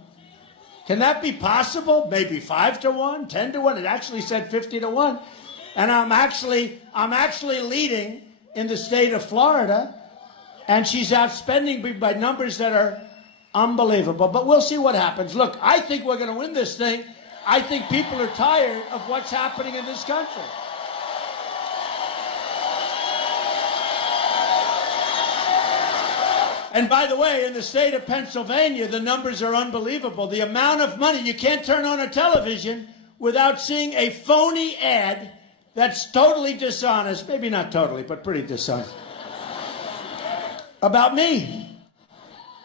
Can that be possible? Maybe 5-1, 10-1. It actually said 50-1. And I'm actually leading in the state of Florida, and she's outspending me by numbers that are unbelievable. But we'll see what happens. Look, I think we're going to win this thing. I think people are tired of what's happening in this country. And by the way, in the state of Pennsylvania, the numbers are unbelievable. The amount of money, you can't turn on a television without seeing a phony ad that's totally dishonest, maybe not totally, but pretty dishonest, about me.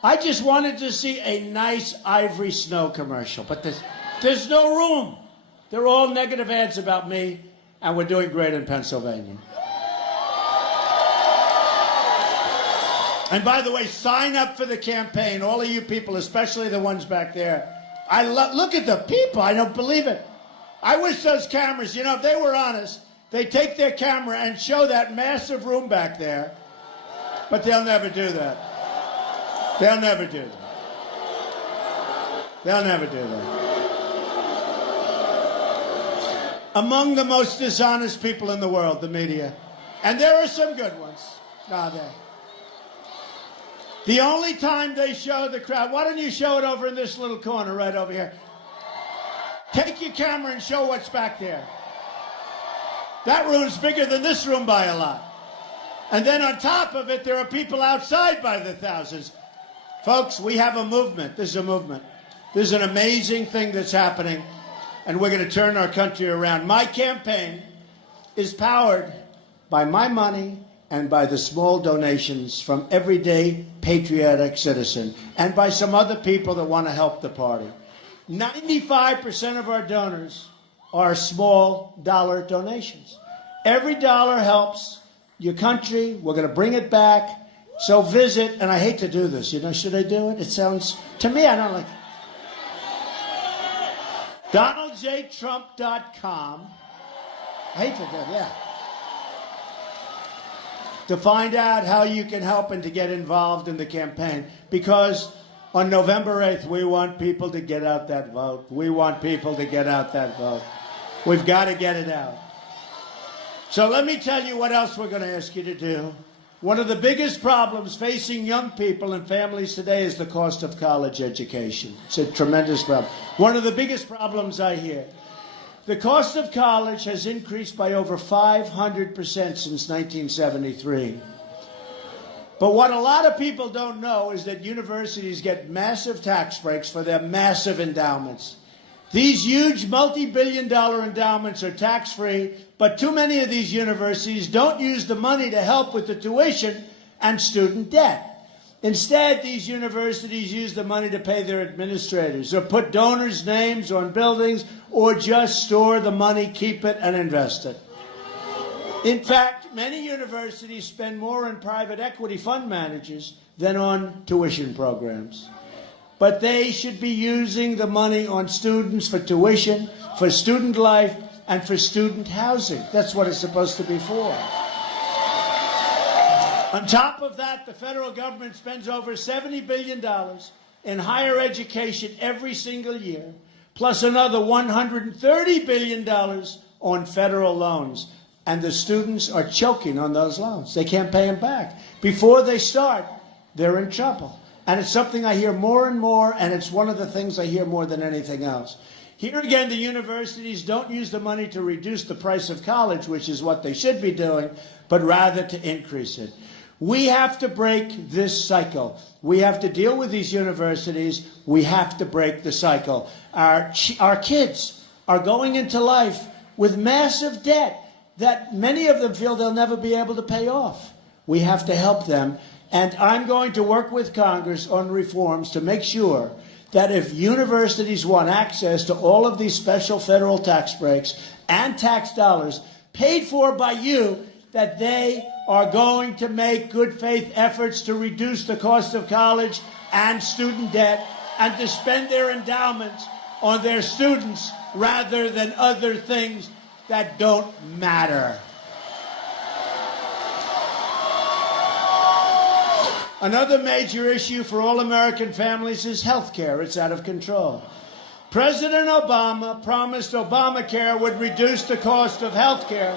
I just wanted to see a nice Ivory Snow commercial, but there's no room. They're all negative ads about me, and we're doing great in Pennsylvania. And by the way, sign up for the campaign, all of you people, especially the ones back there. Look at the people. I don't believe it. I wish those cameras, if they were honest, they'd take their camera and show that massive room back there. But they'll never do that. They'll never do that. They'll never do that. Among the most dishonest people in the world, the media. And there are some good ones. The only time they show the crowd, why don't you show it over in this little corner right over here? Take your camera and show what's back there. That room's bigger than this room by a lot. And then on top of it, there are people outside by the thousands. Folks, we have a movement. This is a movement. This is an amazing thing that's happening, and we're going to turn our country around. My campaign is powered by my money and by the small donations from everyday patriotic citizen and by some other people that want to help the party. 95% of our donors are small dollar donations. Every dollar helps your country. We're going to bring it back. So visit, and I hate to do this, should I do it? It sounds, to me, I don't like it. DonaldJTrump.com. I hate to do it, yeah. To find out how you can help and to get involved in the campaign. Because on November 8th, we want people to get out that vote. We want people to get out that vote. We've got to get it out. So let me tell you what else we're going to ask you to do. One of the biggest problems facing young people and families today is the cost of college education. It's a tremendous problem. One of the biggest problems I hear. The cost of college has increased by over 500% since 1973. But what a lot of people don't know is that universities get massive tax breaks for their massive endowments. These huge multi-billion-dollar endowments are tax-free, but too many of these universities don't use the money to help with the tuition and student debt. Instead, these universities use the money to pay their administrators or put donors' names on buildings or just store the money, keep it, and invest it. In fact, many universities spend more on private equity fund managers than on tuition programs. But they should be using the money on students for tuition, for student life, and for student housing. That's what it's supposed to be for. On top of that, the federal government spends over $70 billion in higher education every single year, plus another $130 billion on federal loans. And the students are choking on those loans. They can't pay them back. Before they start, they're in trouble. And it's something I hear more and more, and it's one of the things I hear more than anything else. Here again, the universities don't use the money to reduce the price of college, which is what they should be doing, but rather to increase it. We have to break this cycle. We have to deal with these universities. We have to break the cycle. Our kids are going into life with massive debt that many of them feel they'll never be able to pay off. We have to help them. And I'm going to work with Congress on reforms to make sure that if universities want access to all of these special federal tax breaks and tax dollars, paid for by you, that they are going to make good faith efforts to reduce the cost of college and student debt and to spend their endowments on their students rather than other things that don't matter. Another major issue for all American families is health care. It's out of control. President Obama promised Obamacare would reduce the cost of health care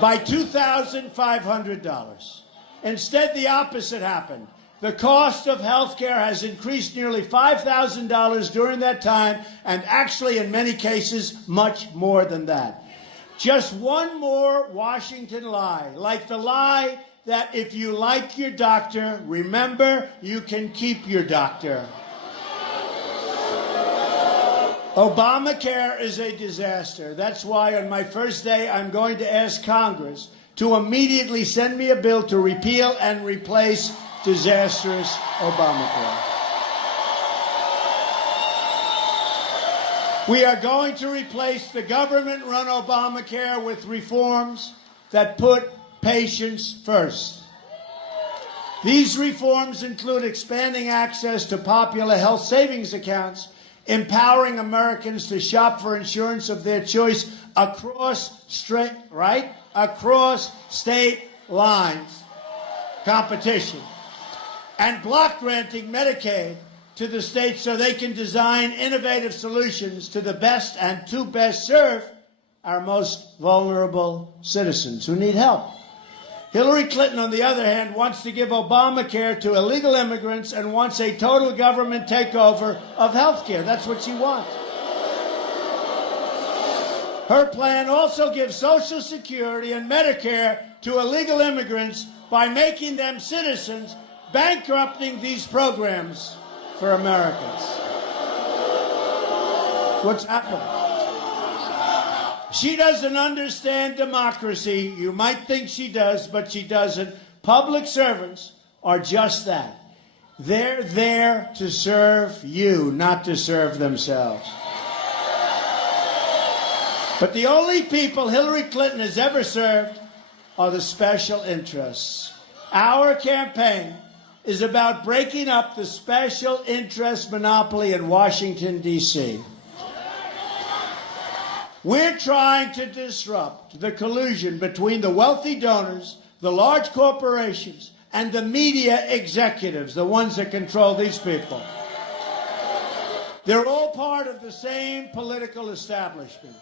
by $2,500. Instead, the opposite happened. The cost of health care has increased nearly $5,000 during that time, and actually, in many cases, much more than that. Just one more Washington lie, like the lie that if you like your doctor, remember, you can keep your doctor. Obamacare is a disaster. That's why on my first day, I'm going to ask Congress to immediately send me a bill to repeal and replace disastrous Obamacare. We are going to replace the government-run Obamacare with reforms that put patients first. These reforms include expanding access to popular health savings accounts, empowering Americans to shop for insurance of their choice across state lines, competition, and block granting Medicaid to the states so they can design innovative solutions to the best and to best serve our most vulnerable citizens who need help. Hillary Clinton, on the other hand, wants to give Obamacare to illegal immigrants and wants a total government takeover of health care. That's what she wants. Her plan also gives Social Security and Medicare to illegal immigrants by making them citizens, bankrupting these programs for Americans. What's happening? She doesn't understand democracy. You might think she does, but she doesn't. Public servants are just that. They're there to serve you, not to serve themselves. But the only people Hillary Clinton has ever served are the special interests. Our campaign is about breaking up the special interest monopoly in Washington, D.C. We're trying to disrupt the collusion between the wealthy donors, the large corporations, and the media executives, the ones that control these people. They're all part of the same political establishment.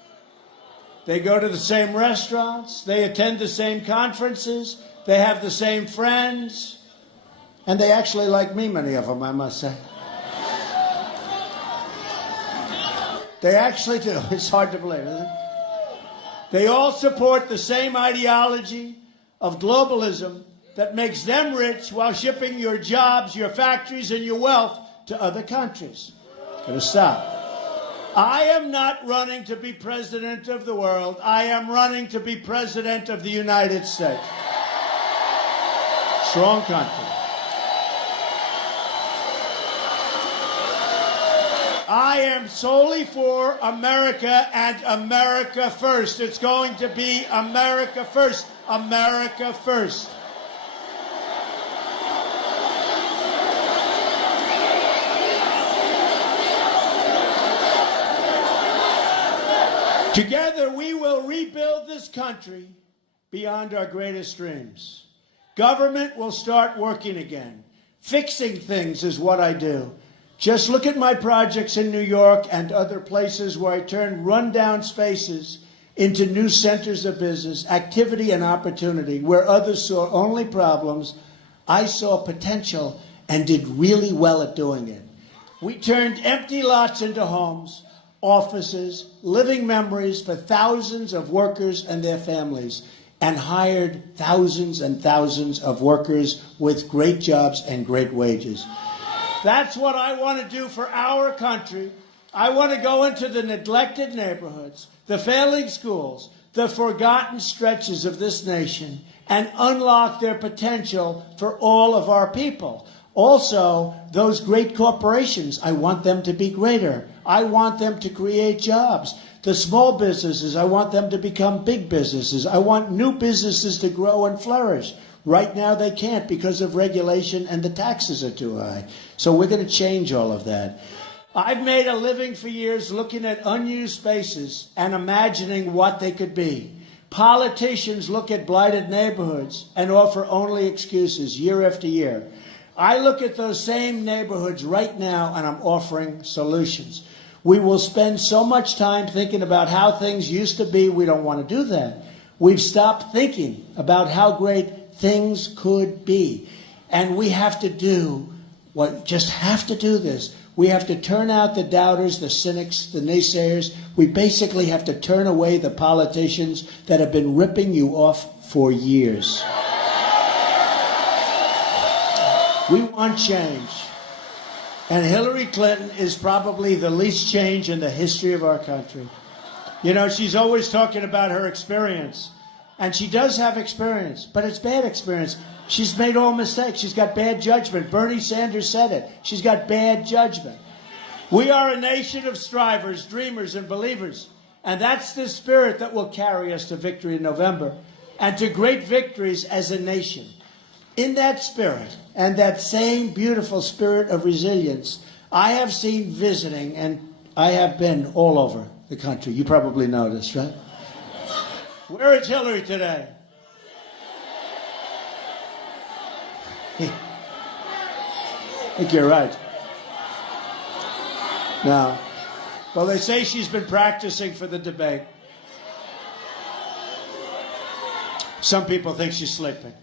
They go to the same restaurants, they attend the same conferences, they have the same friends, and they actually like me, many of them, I must say. They actually do. It's hard to believe, isn't it? They all support the same ideology of globalism that makes them rich while shipping your jobs, your factories, and your wealth to other countries. Gotta stop. I am not running to be president of the world. I am running to be president of the United States. Strong country. I am solely for America and America first. It's going to be America first. America first. Together we will rebuild this country beyond our greatest dreams. Government will start working again. Fixing things is what I do. Just look at my projects in New York and other places where I turn rundown spaces into new centers of business, activity and opportunity. Where others saw only problems, I saw potential and did really well at doing it. We turned empty lots into homes, offices, living memories for thousands of workers and their families, and hired thousands and thousands of workers with great jobs and great wages. That's what I want to do for our country. I want to go into the neglected neighborhoods, the failing schools, the forgotten stretches of this nation, and unlock their potential for all of our people. Also, those great corporations, I want them to be greater. I want them to create jobs. The small businesses, I want them to become big businesses. I want new businesses to grow and flourish. Right now they can't because of regulation and the taxes are too high. So we're going to change all of that. I've made a living for years looking at unused spaces and imagining what they could be. Politicians look at blighted neighborhoods and offer only excuses year after year. I look at those same neighborhoods right now and I'm offering solutions. We will spend so much time thinking about how things used to be, we don't want to do that. We've stopped thinking about how great things could be. And we have to do just have to do this. We have to turn out the doubters, the cynics, the naysayers. We basically have to turn away the politicians that have been ripping you off for years. We want change. And Hillary Clinton is probably the least change in the history of our country. You know, she's always talking about her experience. And she does have experience, but it's bad experience. She's made all mistakes. She's got bad judgment. Bernie Sanders said it. She's got bad judgment. We are a nation of strivers, dreamers, and believers. And that's the spirit that will carry us to victory in November and to great victories as a nation. In that spirit and that same beautiful spirit of resilience, I have seen visiting, and I have been all over the country. You probably noticed, right? Where is Hillary today? I think you're right. Now, well, they say she's been practicing for the debate. Some people think she's sleeping.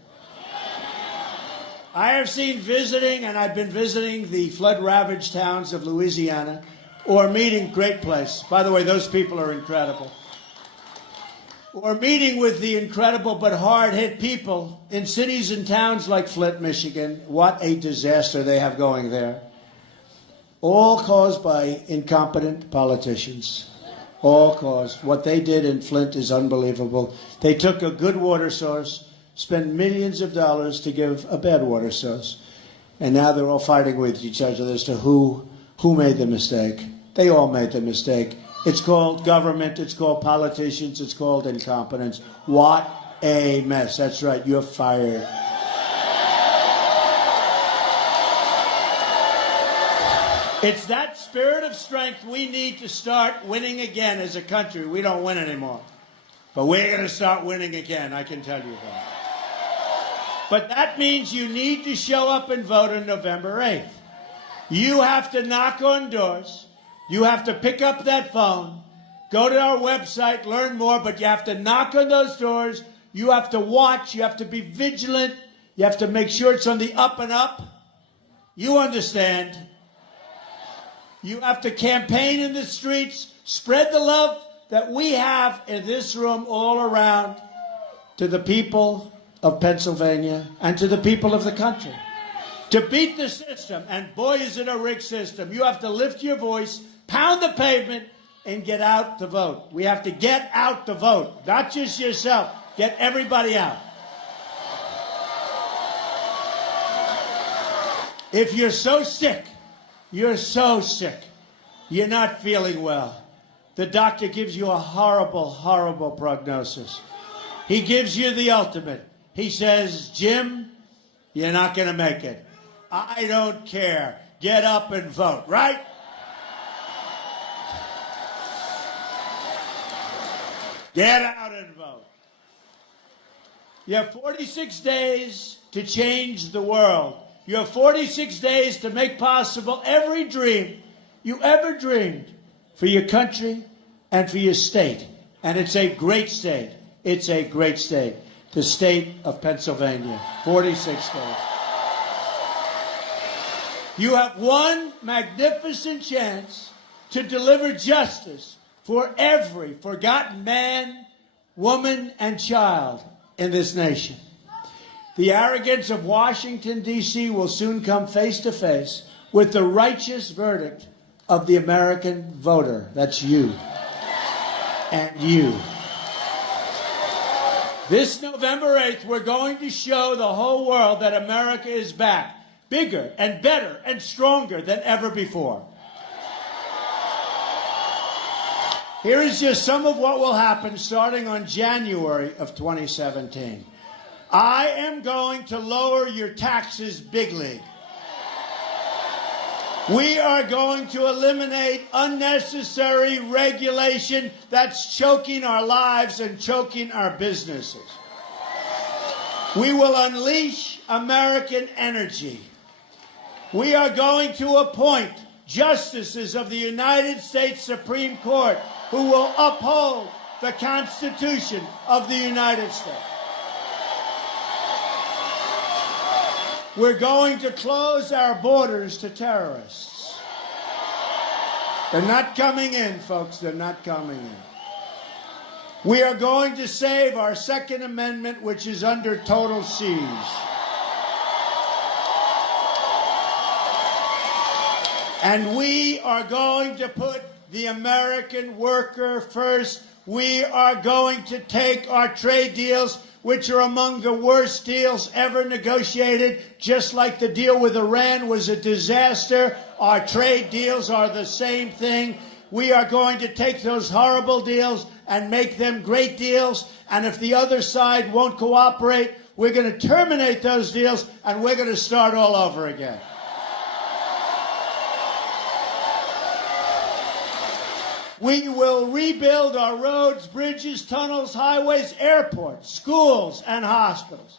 I have seen visiting, and I've been visiting the flood-ravaged towns of Louisiana, or meeting, great place. By the way, those people are incredible. Or meeting with the incredible but hard-hit people in cities and towns like Flint, Michigan. What a disaster they have going there. All caused by incompetent politicians. All caused. What they did in Flint is unbelievable. They took a good water source, spent millions of dollars to give a bad water source. And now they're all fighting with each other as to who made the mistake. They all made the mistake. It's called government, it's called politicians, it's called incompetence. What a mess. That's right, you're fired. It's that spirit of strength we need to start winning again as a country. We don't win anymore. But we're going to start winning again, I can tell you that. But that means you need to show up and vote on November 8th. You have to knock on doors. You have to pick up that phone, go to our website, learn more, but you have to knock on those doors. You have to watch. You have to be vigilant. You have to make sure it's on the up and up. You understand. You have to campaign in the streets, spread the love that we have in this room all around to the people of Pennsylvania and to the people of the country. To beat the system, and boy, is it a rigged system, you have to lift your voice, pound the pavement, and get out to vote. We have to get out to vote. Not just yourself. Get everybody out. If you're so sick, you're not feeling well, the doctor gives you a horrible, horrible prognosis. He gives you the ultimate. He says, Jim, you're not going to make it. I don't care. Get up and vote, right? Get out and vote. You have 46 days to change the world. You have 46 days to make possible every dream you ever dreamed for your country and for your state. And it's a great state. It's a great state. The state of Pennsylvania. 46 days. You have one magnificent chance to deliver justice for every forgotten man, woman, and child in this nation. The arrogance of Washington, D.C. will soon come face to face with the righteous verdict of the American voter. That's you. And you. This November 8th, we're going to show the whole world that America is back, bigger and better and stronger than ever before. Here is just some of what will happen starting on January of 2017. I am going to lower your taxes big league. We are going to eliminate unnecessary regulation that's choking our lives and choking our businesses. We will unleash American energy. We are going to appoint justices of the United States Supreme Court who will uphold the Constitution of the United States. We're going to close our borders to terrorists. They're not coming in, folks. They're not coming in. We are going to save our Second Amendment, which is under total siege. And we are going to put the American worker first. We are going to take our trade deals, which are among the worst deals ever negotiated, just like the deal with Iran was a disaster. Our trade deals are the same thing. We are going to take those horrible deals and make them great deals. And if the other side won't cooperate, we're going to terminate those deals and we're going to start all over again. We will rebuild our roads, bridges, tunnels, highways, airports, schools, and hospitals.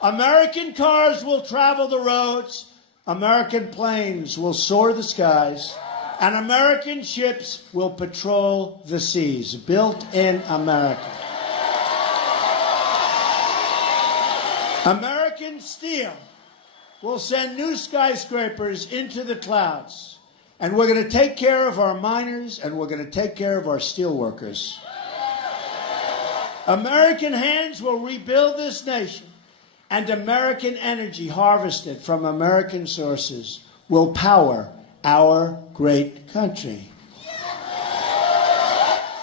American cars will travel the roads, American planes will soar the skies, and American ships will patrol the seas, built in America. American steel will send new skyscrapers into the clouds. And we're going to take care of our miners, and we're going to take care of our steelworkers. American hands will rebuild this nation, and American energy harvested from American sources will power our great country.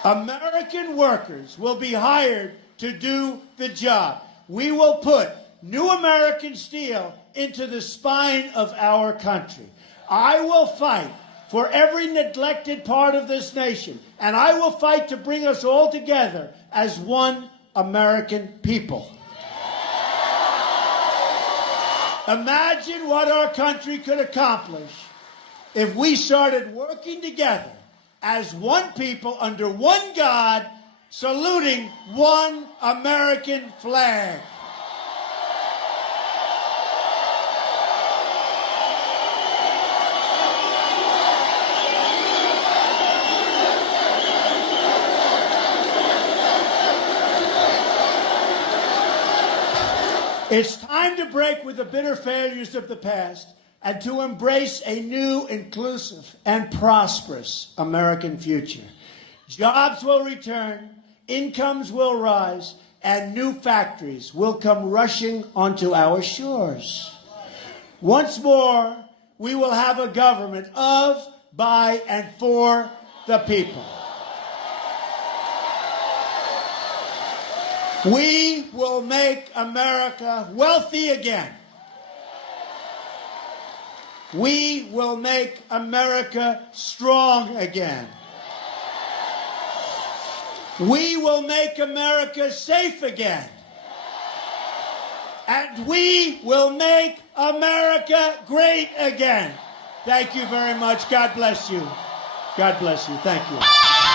American workers will be hired to do the job. We will put new American steel into the spine of our country. I will fight for every neglected part of this nation, and I will fight to bring us all together as one American people. Imagine what our country could accomplish if we started working together as one people under one God, saluting one American flag. It's time to break with the bitter failures of the past and to embrace a new, inclusive, and prosperous American future. Jobs will return, incomes will rise, and new factories will come rushing onto our shores. Once more, we will have a government of, by, and for the people. We will make America wealthy again. We will make America strong again. We will make America safe again. And we will make America great again. Thank you very much. God bless you. God bless you. Thank you.